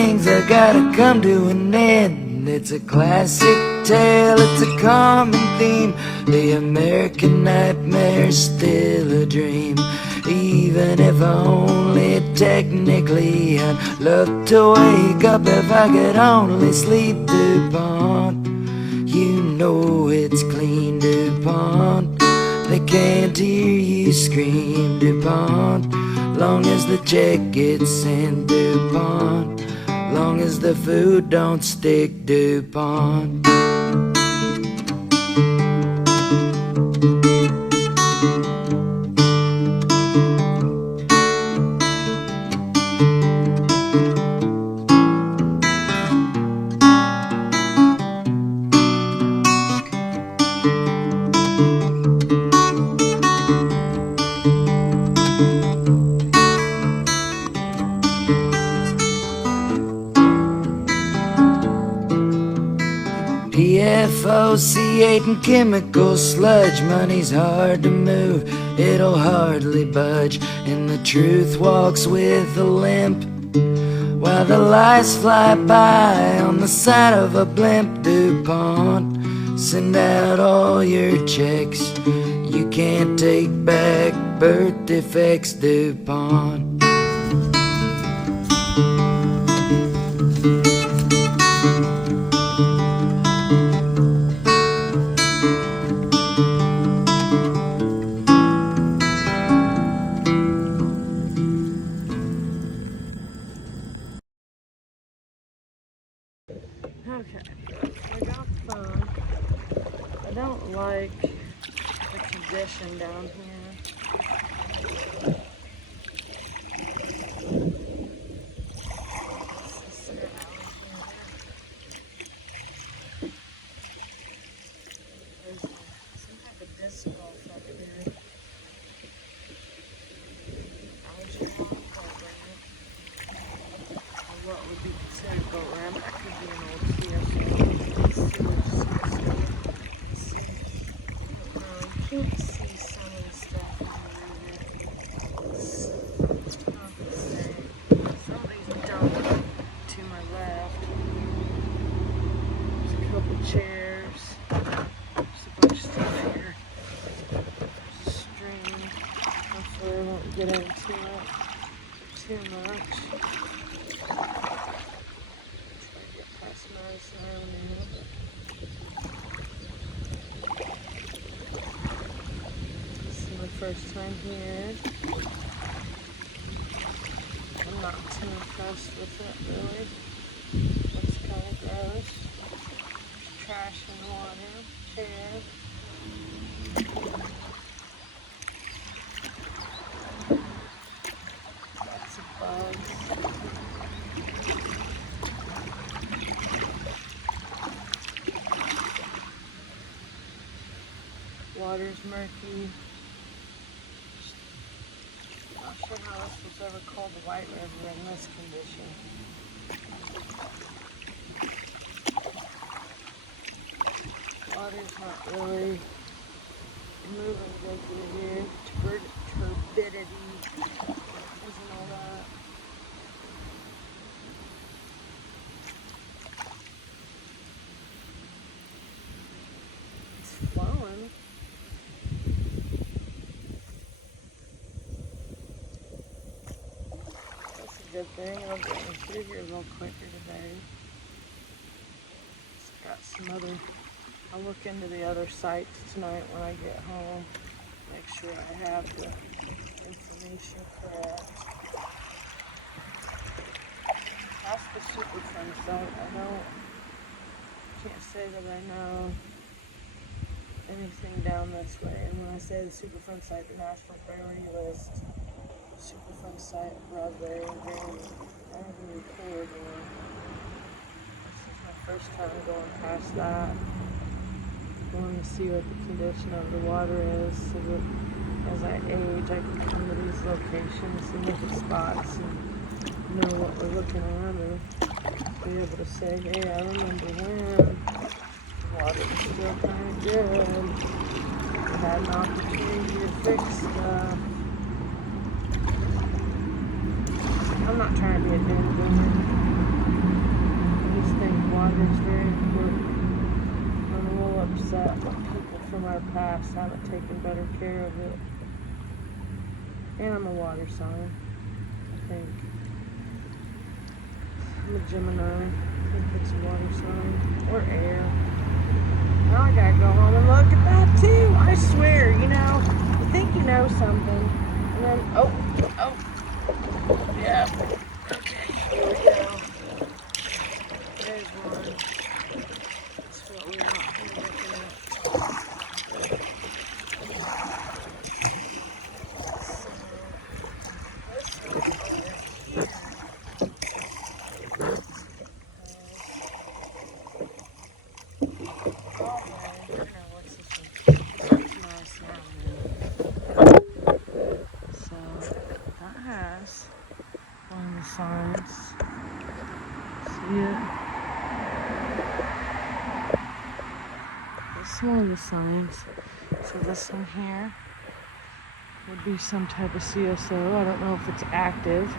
things have gotta come to an end. It's a classic tale, it's a common theme. The American nightmare's still a dream. Even if only technically, I'd love to wake up if I could only sleep, DuPont. You know it's clean, DuPont. They can't hear you scream, DuPont. Long as the check gets sent, DuPont. Long as the food don't stick, DuPont. PFOC8 and chemical sludge. Money's hard to move, it'll hardly budge, and the truth walks with a limp, while the lies fly by on the side of a blimp. DuPont, send out all your checks. You can't take back birth defects, DuPont. Okay, I got the phone. I don't like the condition down here. There's some type of disc golf up here. Algae program. Or what would be considered boat ramp. That could be an old can't see some of the stuff in here. Somebody's dumping to my left. There's a couple chairs. There's a bunch of stuff here. There's a stream. Hopefully I won't get into it too much. Try to get past Madison Irondale. First time here. I'm not too impressed with it, really. Looks kind of gross. There's trash and water. Chair. Lots of bugs. Water's murky. Not sure how this was ever called the White River in this condition. Water's not really moving good through here. Turbidity isn't all that. It's flowing. Good thing. I'll get through here a little quicker today. It's got some other. I'll look into the other sites tonight when I get home. Make sure I have the information correct. That's the Superfund site. Can't say that I know anything down this way. And when I say the Superfund site, the national priority list. Superfund site, Broadway, Ranney Well. This is my first time going past that. Going to see what the condition of the water is, so that as I age, I can come to these locations and look at spots and know what we're looking at, or be able to say, hey, I remember when the water was still kind of good. We had an opportunity to fix stuff. I'm not trying to be a doom boomer. my past haven't taken better care of it. And I'm a water sign, I think. I'm a Gemini. I think it's a water sign. Or air. Now I gotta go home and look at that too. I swear, you think you know something. And then, oh, yeah. Okay, here we go. There's one. That's what we're out here looking at. One of the signs. See it? This is one of the signs. So this one here would be some type of CSO. I don't know if it's active,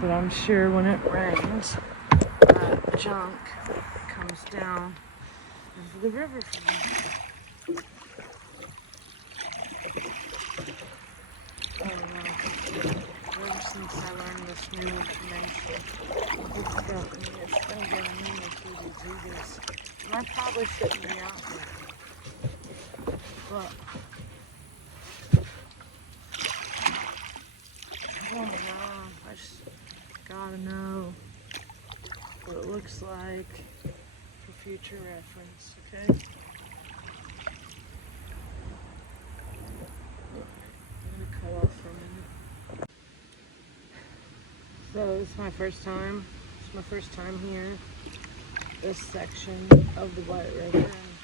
but I'm sure when it rains, that junk comes down into the river from there. I don't know. Ever since I learned this new information, it's been giving me the heebie-jeebies. And I probably shouldn't be out here. But I don't know. I just gotta know what it looks like for future reference, okay? I'm gonna cut off for a minute. So this is my first time. It's my first time here. This section of the White River, and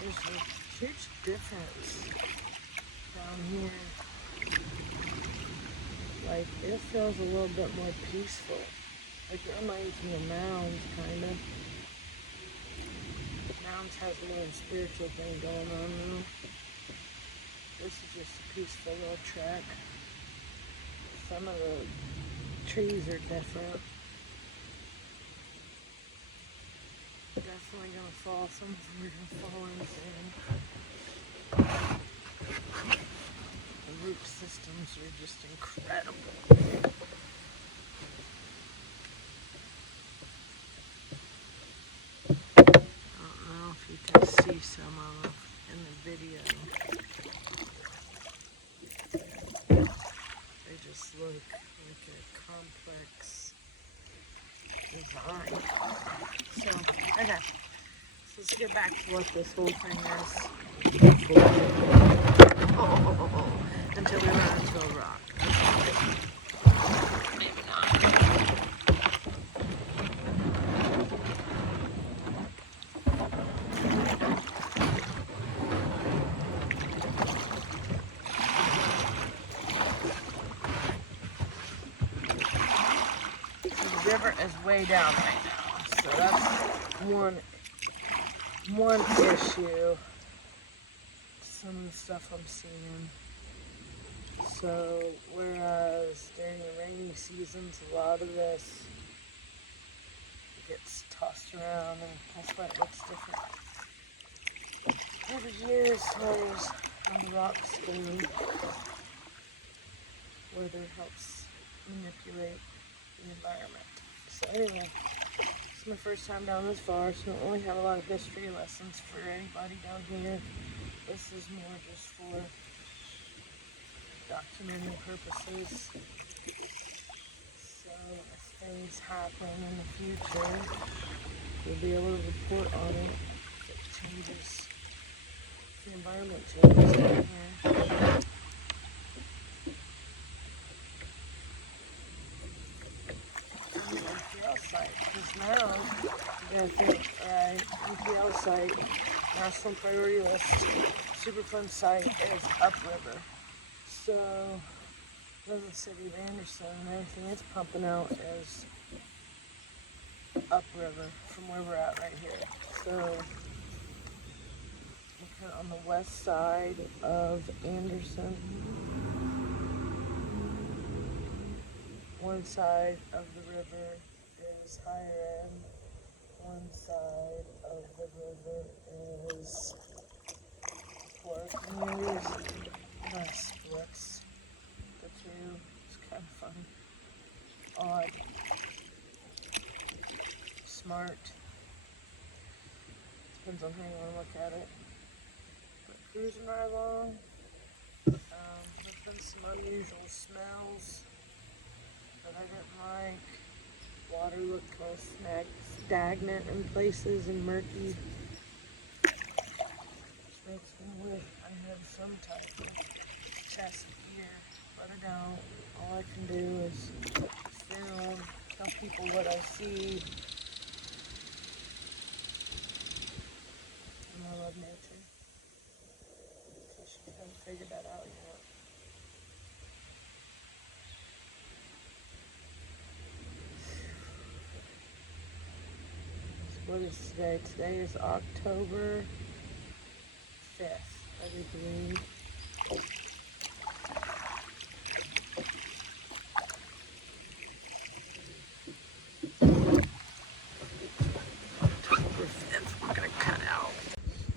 there's a huge difference down here. Like, it feels a little bit more peaceful. Like, it reminds me of Mounds, kind of. Mounds has more of a spiritual thing going on now. This is just a peaceful little trek. Some of the trees are different. Definitely gonna fall. Some of them are gonna fall in soon. The root systems are just incredible. I don't know if you can see some of them in the video. They just look like a complex design. So, okay. So let's get back to what this whole thing is. Until we run into a rock. Maybe not. The river is way down right now. So that's one issue. Some of the stuff I'm seeing. So, whereas during the rainy seasons, a lot of this gets tossed around, and that's why it looks different. Every year, there's on the rocks down. Weather helps manipulate the environment. So anyway, this is my first time down this far, so I don't really have a lot of history lessons for anybody down here. This is more just for documenting purposes. So if things happen in the future, we'll be able to report on it if it changes, if the environment changes down here. NPL site, because now you're going to think, alright, NPL site, National Priority List, Superfund site is upriver. So, the city of Anderson and everything it's pumping out is upriver from where we're at right here. So, looking on the west side of Anderson, one side of the river is higher end, one side of the river is poor odd, smart. Depends on how you want to look at it. But cruising right along. There's been some unusual smells that I didn't like. Water looked kind of stagnant in places and murky. Which makes me wish I had some type of test gear. Let it out. All I can do is film, tell people what I see. And I love nature. So I haven't figured that out yet. What is today? Today is October 5th, I do believe. October 5th, we're gonna cut out.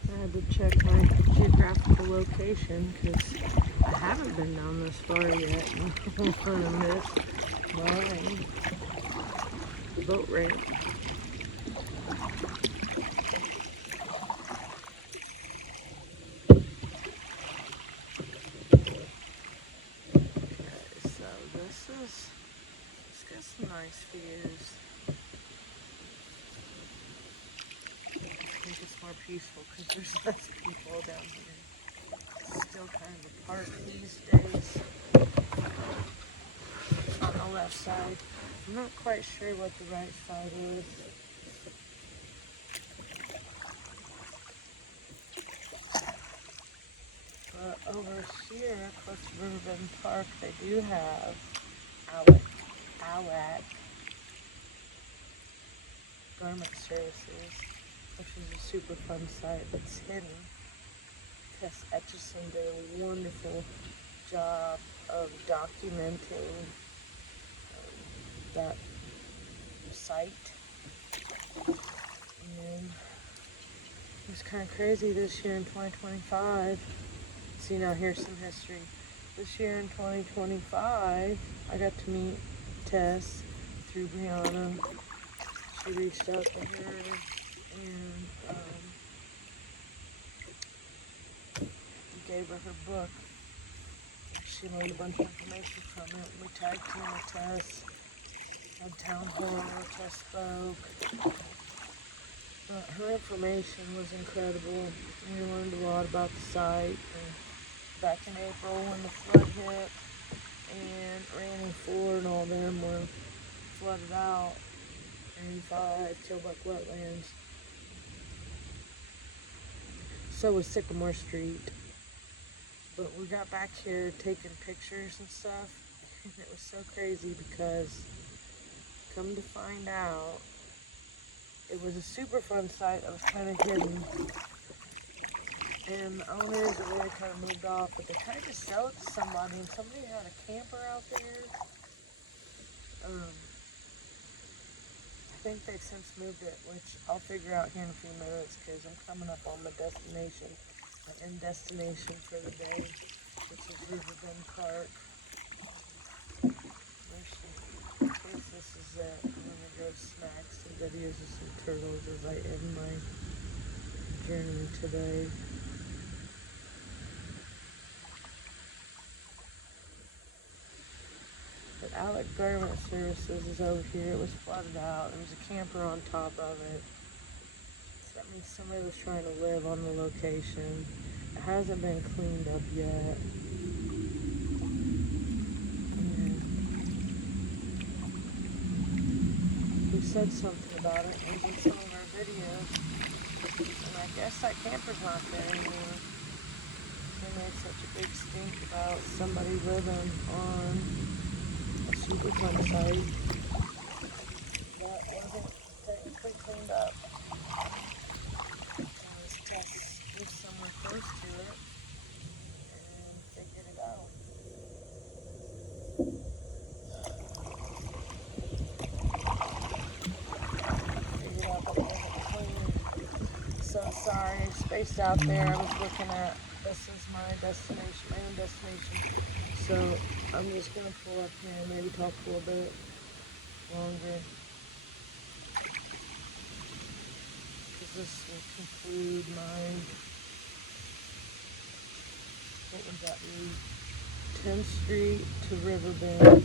I had to check my geographical location because I haven't been down this far yet. And I'm gonna miss my boat ramp. It's got some nice views. I think it's more peaceful because there's less people down here. It's still kind of a park these days. On the left side. I'm not quite sure what the right side is. But over here, close to Riverbend Park, they do have Outlet Garment Services, which is a Superfund site that's hidden. Tess Etchison did a wonderful job of documenting that site. And it was kind of crazy this year in 2025. See, now here's some history. This year in 2025, I got to meet Tess through Brianna. She reached out to her and gave her her book. She learned a bunch of information from it. We tagged team with Tess, had town hall, Tess spoke. But her information was incredible. We learned a lot about the site. And back in April when the flood hit and Ranney and all them were flooded out, and 5 Killbuck Wetlands. So was Sycamore Street. But we got back here taking pictures and stuff, and it was so crazy because, come to find out, it was a Superfund site that was kind of hidden. And the owners really kind of moved off, but they tried to sell it to somebody, and somebody had a camper out there. I think they've since moved it, which I'll figure out here in a few minutes because I'm coming up on my destination, my end destination for the day, which is Riverbend Park. This is it. I'm gonna go snack some videos of some turtles as I end my journey today. But Outlet Garment Services is over here. It was flooded out. There was a camper on top of it. So that means somebody was trying to live on the location. It hasn't been cleaned up yet. And we said something about it in some of our videos. And I guess that camper's not there anymore. They made such a big stink about somebody living on a Superfund site that wasn't technically cleaned up. Tess lived somewhere close to it, and figured it out. Figured out that it wasn't clean. So sorry, spaced out there. I was looking at, this is my destination, my own destination. So I'm just gonna pull up here and maybe talk a little bit. longer. Because this will conclude my, what would that be? 10th Street to Riverbend.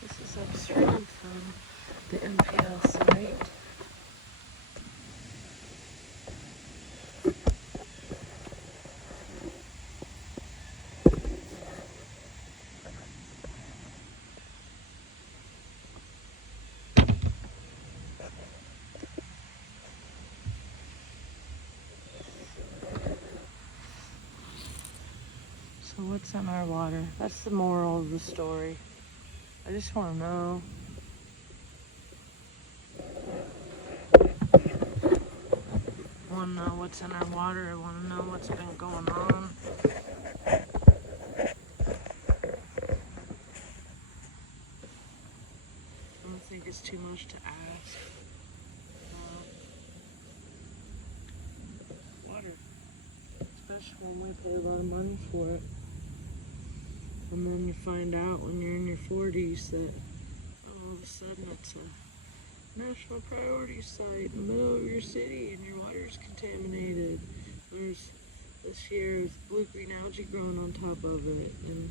This is upstream from the NPL site. So what's in our water? That's the moral of the story. I just want to know. I want to know what's in our water. I want to know what's been going on. I don't think it's too much to ask. Water. Especially when we pay a lot of money for it. And then you find out when you're in your 40s that all of a sudden it's a national priority site in the middle of your city and your water is contaminated. There's this year's blue-green algae growing on top of it, and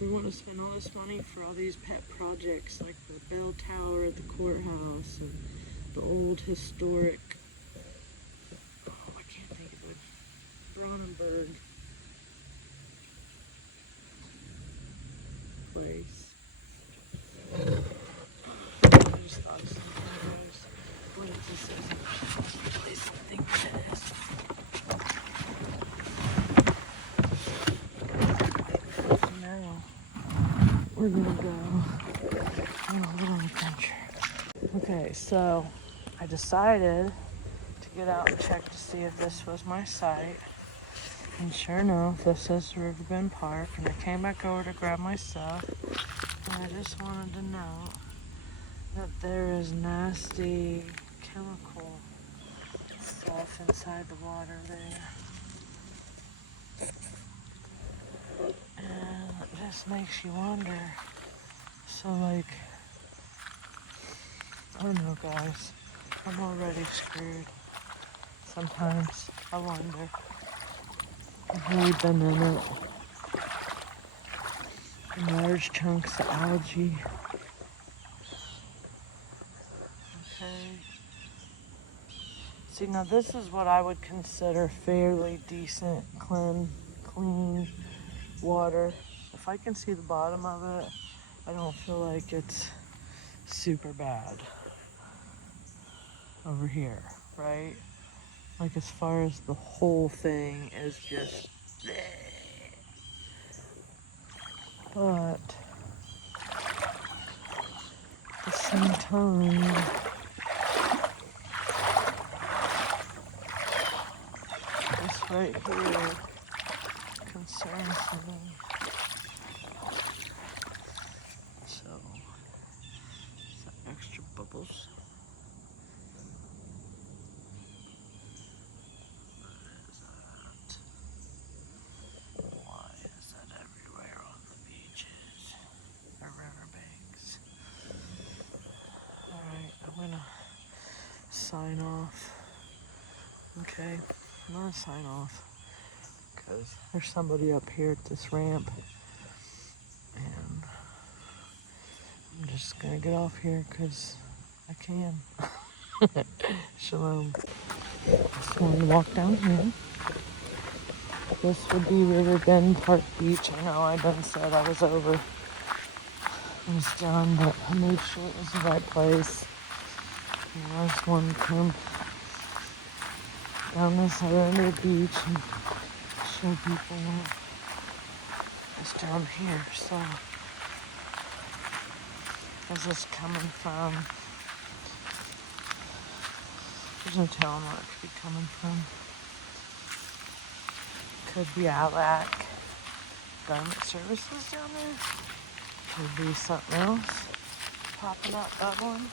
we want to spend all this money for all these pet projects like the bell tower at the courthouse and the old historic, I can't think of it, Bronnenberg place. I just thought of something, guys. What is this? Place I think it is. Now we're gonna go on a little adventure. Okay, so I decided to get out and check to see if this was my site. And sure enough, this is Riverbend Park, and I came back over to grab my stuff, and I just wanted to know that there is nasty chemical stuff inside the water there. And it just makes you wonder. So like, I don't know, guys, I'm already screwed. Sometimes I wonder. I've really been in it. Large chunks of algae. Okay. See, now this is what I would consider fairly decent, clean water. If I can see the bottom of it, I don't feel like it's super bad over here, right? Like as far as the whole thing is just bleh. But at the same time, this right here concerns me. So, some extra bubbles. What is that? Why is that everywhere on the beaches or riverbanks? Alright, I'm gonna sign off. Okay, I'm gonna sign off because there's somebody up here at this ramp, and I'm just gonna get off here because I can. Shalom. Just wanted to walk down here. This would be Riverbend Park Beach. I know I done said I was over. I was done, but I made sure it was the right place. And I just wanted to come down this other end of the beach and show people what's down here. So, is this coming from? There's no telling where it could be coming from. Could be Outback Garment Services down there. Could be something else. popping out, bubbling.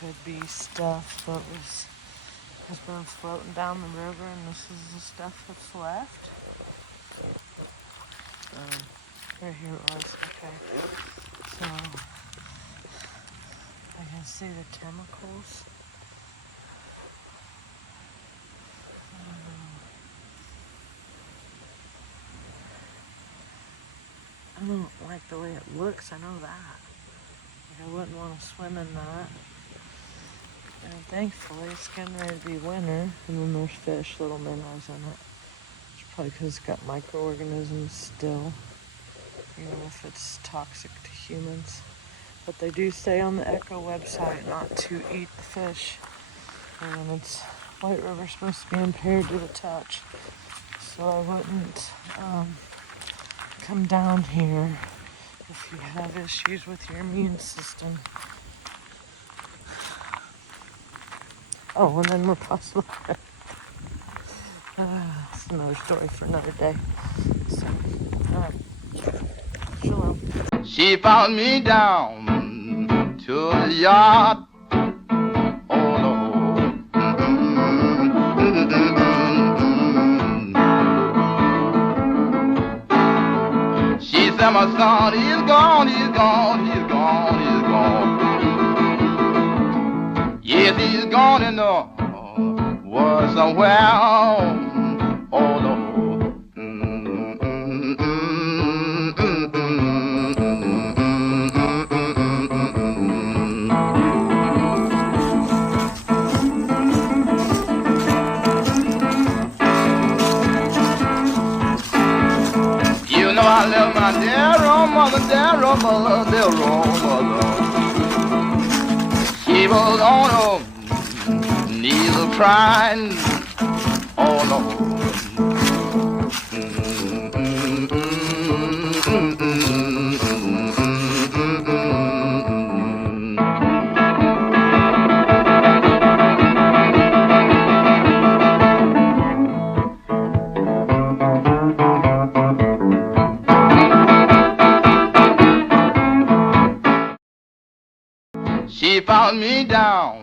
Could be stuff that has been floating down the river, and this is the stuff that's left. Right here it was. Okay. So I can see the chemicals. I don't like the way it looks, I know that. Like, I wouldn't want to swim in that. And thankfully it's getting ready to be winter, and then there's fish, little minnows in it. It's probably because it's got microorganisms still, even if it's toxic to humans. But they do say on the ECHO website not to eat the fish. And it's White River's supposed to be impaired to the touch. So I wouldn't come down here if you have issues with your immune system. Oh, and then we're possibly... that's another story for another day. So, shalom. She found me down to the yard. Oh no. She said, my son, he's gone, he's gone, he's gone, he's gone. Yes, he's gone in the woods somewhere. Oh no. You know I love my dear old mother, dear old mother, dear old mother. She was on her knees a crying. Oh no. She found me down